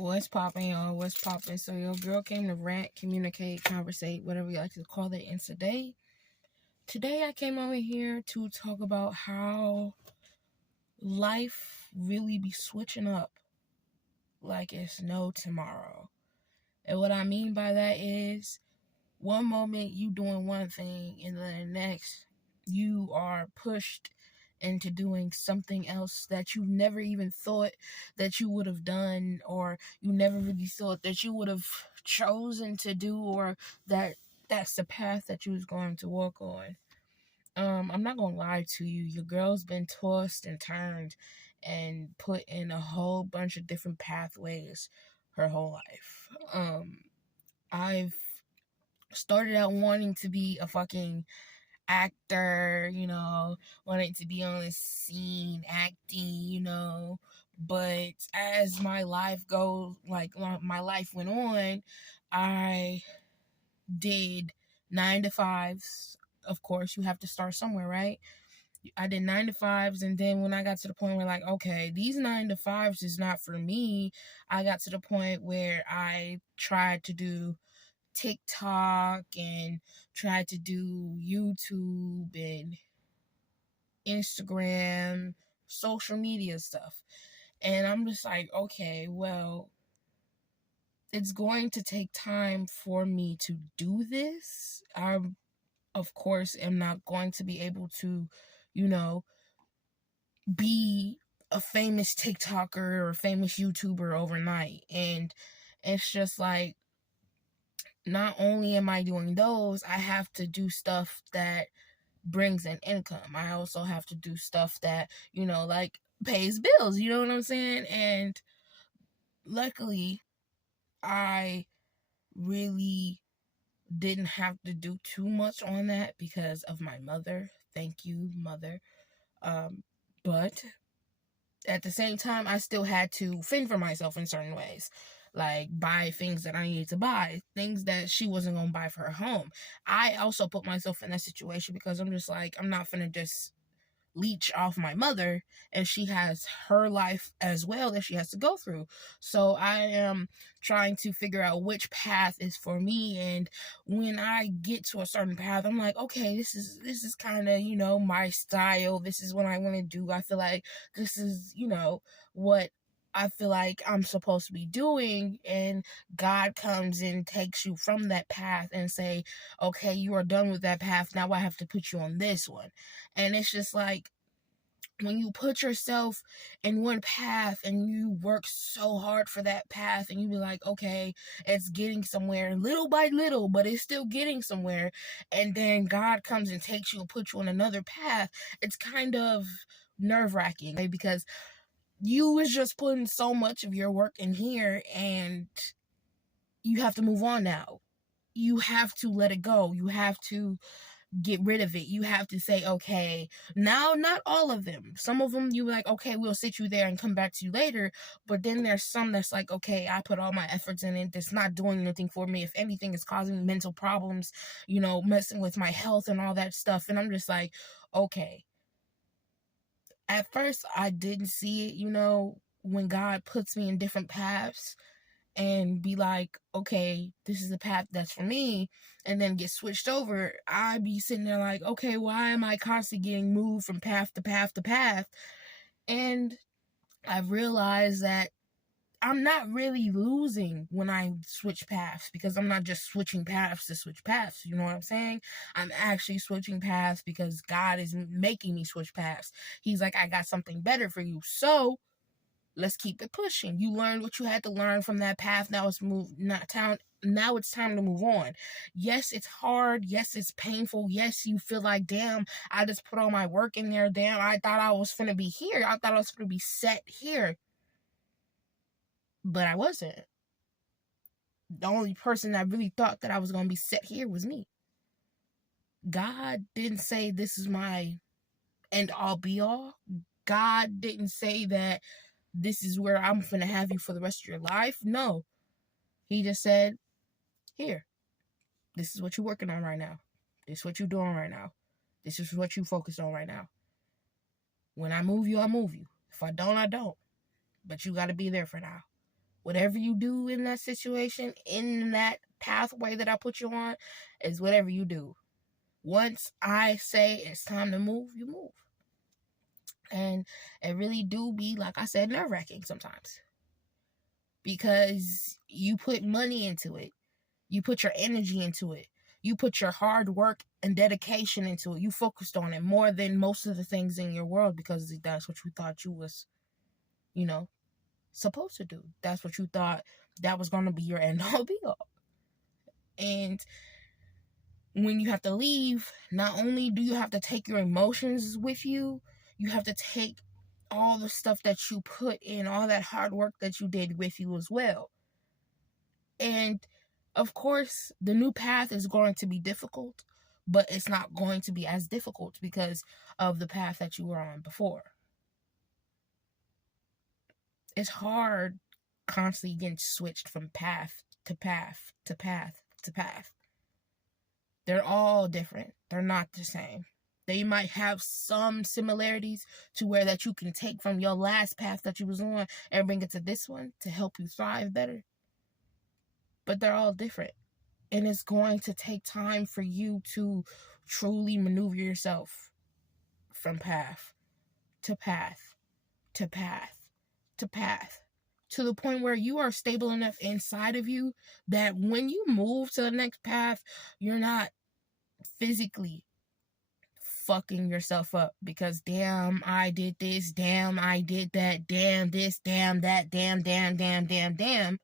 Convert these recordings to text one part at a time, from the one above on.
What's poppin', y'all? What's poppin'? So your girl came to rant, communicate, conversate, whatever you like to call it. And today I came over here to talk about how life really be switching up like it's no tomorrow. And what I mean by that is one moment you doing one thing and then the next you are pushed into doing something else that you never even thought that you would have done, or you never really thought that you would have chosen to do, or that's the path that you was going to walk on. I'm not gonna lie to you, your girl's been tossed and turned and put in a whole bunch of different pathways her whole life. I've started out wanting to be a fucking actor, wanting to be on the scene acting. But as my life my life went on, I did 9 to 5s. Of course, you have to start somewhere, right? I did 9 to 5s, and then when I got to the point where, like, okay, these 9 to 5s is not for me, I got to the point where I tried to do TikTok and tried to do YouTube and Instagram, social media stuff. And I'm just like, okay, well, it's going to take time for me to do this. I, of course, am not going to be able to, be a famous TikToker or a famous YouTuber overnight. And it's just like, not only am I doing those, I have to do stuff that brings an income. I also have to do stuff that, like pays bills, you know what I'm saying? And luckily, I really didn't have to do too much on that because of my mother. Thank you, mother. But at the same time, I still had to fend for myself in certain ways. Like, buy things that I needed to buy, things that she wasn't going to buy for her home. I also put myself in that situation because I'm just like, I'm not finna just leech off my mother, and she has her life as well that she has to go through. So I am trying to figure out which path is for me, and when I get to a certain path, I'm like, okay, this is kind of, my style. This is what I want to do. I feel like this is, what I feel like I'm supposed to be doing. And God comes and takes you from that path and say, okay, you are done with that path. Now I have to put you on this one. And it's just like, when you put yourself in one path and you work so hard for that path, and you be like, okay, it's getting somewhere little by little, but it's still getting somewhere. And then God comes and takes you and puts you on another path. It's kind of nerve-wracking, right? Because you was just putting so much of your work in here, and you have to move on now. You have to let it go. You have to get rid of it. You have to say, okay, now, not all of them. Some of them you like, okay, we'll sit you there and come back to you later. But then there's some that's like, okay, I put all my efforts in it. That's not doing anything for me. If anything, it's causing me mental problems, messing with my health and all that stuff. And I'm just like, okay. At first, I didn't see it, when God puts me in different paths and be like, okay, this is the path that's for me, and then get switched over, I'd be sitting there like, okay, why am I constantly getting moved from path to path to path? And I've realized that I'm not really losing when I switch paths, because I'm not just switching paths to switch paths. You know what I'm saying? I'm actually switching paths because God is making me switch paths. He's like, I got something better for you. So let's keep it pushing. You learned what you had to learn from that path. Now it's now it's time to move on. Yes, it's hard. Yes, it's painful. Yes, you feel like, damn, I just put all my work in there. Damn, I thought I was finna be here. I thought I was finna be set here. But I wasn't. The only person that really thought that I was gonna be set here was me. God didn't say this is my end all be all. God didn't say that this is where I'm finna have you for the rest of your life. No. He just said, here, this is what you're working on right now. This is what you're doing right now. This is what you focus on right now. When I move you, I move you. If I don't, I don't. But you gotta be there for now. Whatever you do in that situation, in that pathway that I put you on, is whatever you do. Once I say it's time to move, you move. And it really do be, like I said, nerve-wracking sometimes. Because you put money into it. You put your energy into it. You put your hard work and dedication into it. You focused on it more than most of the things in your world because that's what you thought you was, supposed to do. That's what you thought that was going to be your end all be all. And when you have to leave, not only do you have to take your emotions with you, you have to take all the stuff that you put in, all that hard work that you did with you as well. And of course, the new path is going to be difficult, but it's not going to be as difficult because of the path that you were on before. It's hard constantly getting switched from path to path to path to path. They're all different. They're not the same. They might have some similarities to where that you can take from your last path that you was on and bring it to this one to help you thrive better. But they're all different. And it's going to take time for you to truly maneuver yourself from path to path to path to path to the point where you are stable enough inside of you that when you move to the next path, you're not physically fucking yourself up because damn, I did this, damn, I did that, damn this, damn that, damn.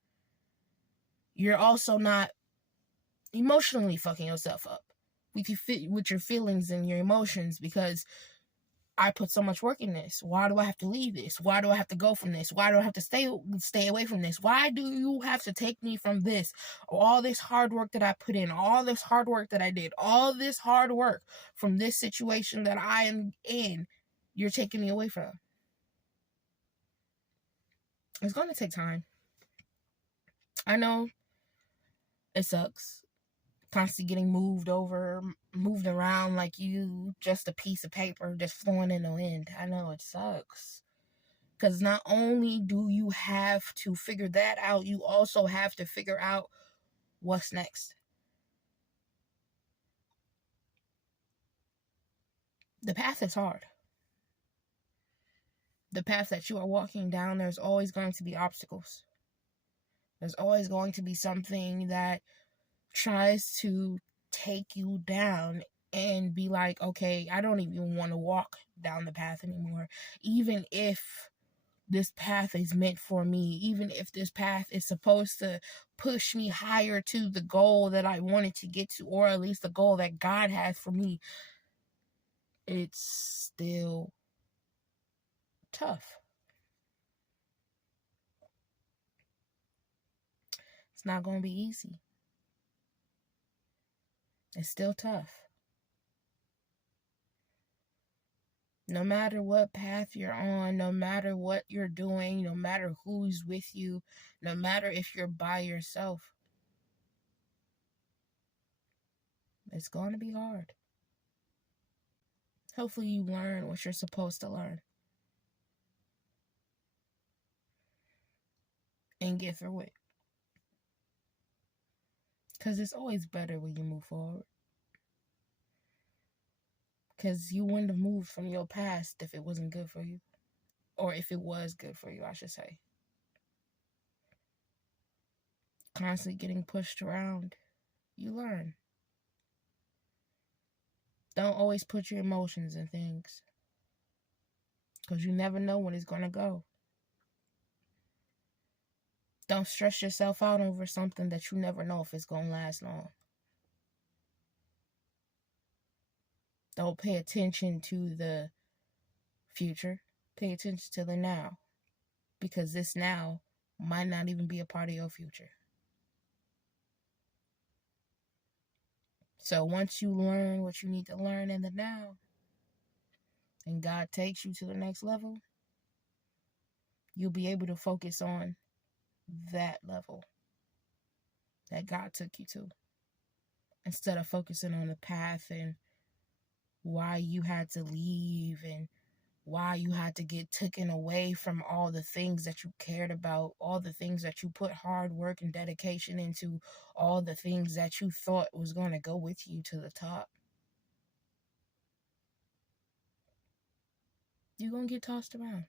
You're also not emotionally fucking yourself up with your feelings and your emotions because I put so much work in this. Why do I have to leave this? Why do I have to go from this? Why do I have to stay away from this? Why do you have to take me from this? All this hard work that I put in, all this hard work that I did, all this hard work from this situation that I am in, you're taking me away from. It's going to take time. I know it sucks. Constantly getting moved around like you just a piece of paper just flowing in the wind. I know it sucks. Because not only do you have to figure that out, you also have to figure out what's next. The path is hard. The path that you are walking down, there's always going to be obstacles. There's always going to be something that tries to take you down and be like, okay, I don't even want to walk down the path anymore. Even if this path is meant for me, even if this path is supposed to push me higher to the goal that I wanted to get to, or at least the goal that God has for me, it's still tough. It's not going to be easy. It's still tough. No matter what path you're on, no matter what you're doing, no matter who's with you, no matter if you're by yourself, it's going to be hard. Hopefully you learn what you're supposed to learn and get through it. Because it's always better when you move forward. Because you wouldn't have moved from your past if it wasn't good for you. Or if it was good for you, I should say. Constantly getting pushed around, you learn. Don't always put your emotions in things. Because you never know when it's going to go. Don't stress yourself out over something that you never know if it's going to last long. Don't pay attention to the future. Pay attention to the now. Because this now might not even be a part of your future. So once you learn what you need to learn in the now, and God takes you to the next level, you'll be able to focus on that level that God took you to. Instead of focusing on the path and why you had to leave and why you had to get taken away from all the things that you cared about, all the things that you put hard work and dedication into, all the things that you thought was going to go with you to the top. You're going to get tossed around.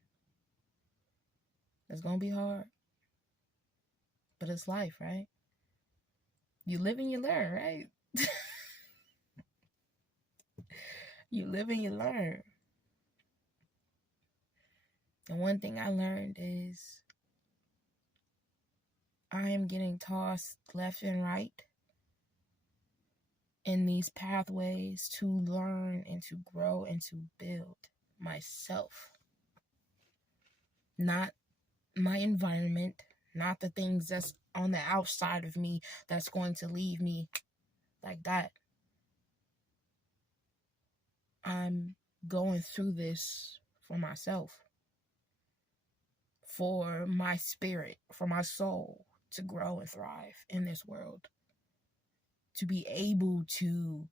It's going to be hard. But it's life, right? You live and you learn, right? You live and you learn. And one thing I learned is I am getting tossed left and right in these pathways to learn and to grow and to build myself. Not my environment, not the things that's on the outside of me that's going to leave me like that. I'm going through this for myself, for my spirit, for my soul to grow and thrive in this world, to be able to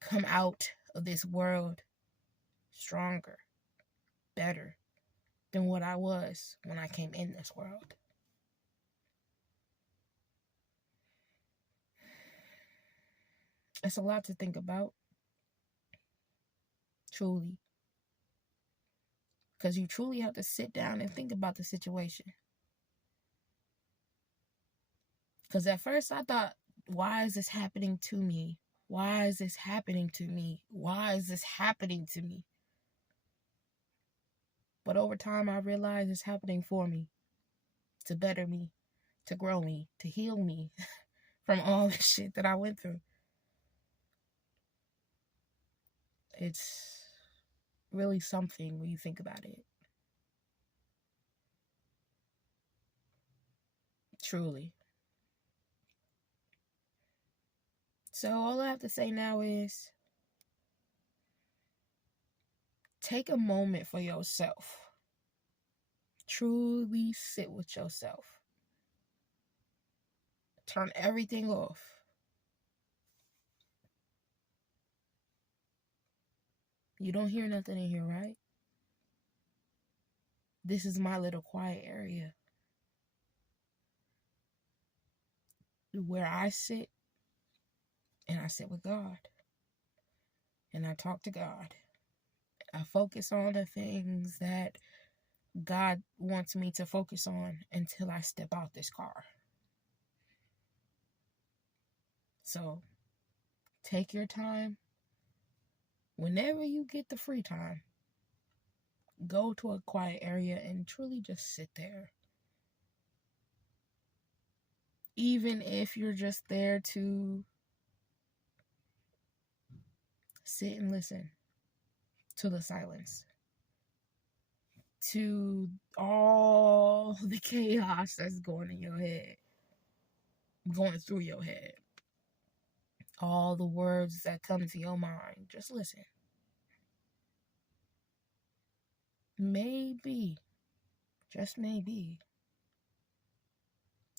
come out of this world stronger, better than what I was when I came in this world. It's a lot to think about, truly. Because you truly have to sit down and think about the situation. Because at first I thought, why is this happening to me? Why is this happening to me? Why is this happening to me? But over time, I realized it's happening for me, to better me, to grow me, to heal me from all the shit that I went through. It's really something when you think about it. Truly. So all I have to say now is take a moment for yourself. Truly sit with yourself. Turn everything off. You don't hear nothing in here, right? This is my little quiet area where I sit and I sit with God and I talk to God. I focus on the things that God wants me to focus on until I step out this car. So take your time. Whenever you get the free time, go to a quiet area and truly just sit there. Even if you're just there to sit and listen to the silence, to all the chaos that's going in your head, going through your head, all the words that come to your mind. Just listen. Maybe, just maybe,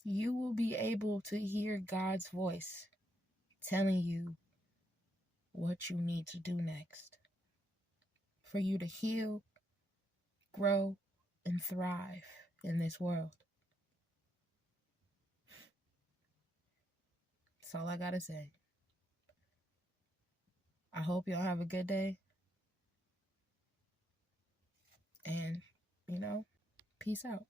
you will be able to hear God's voice telling you what you need to do next for you to heal, grow, and thrive in this world. That's all I gotta say. I hope y'all have a good day. And, peace out.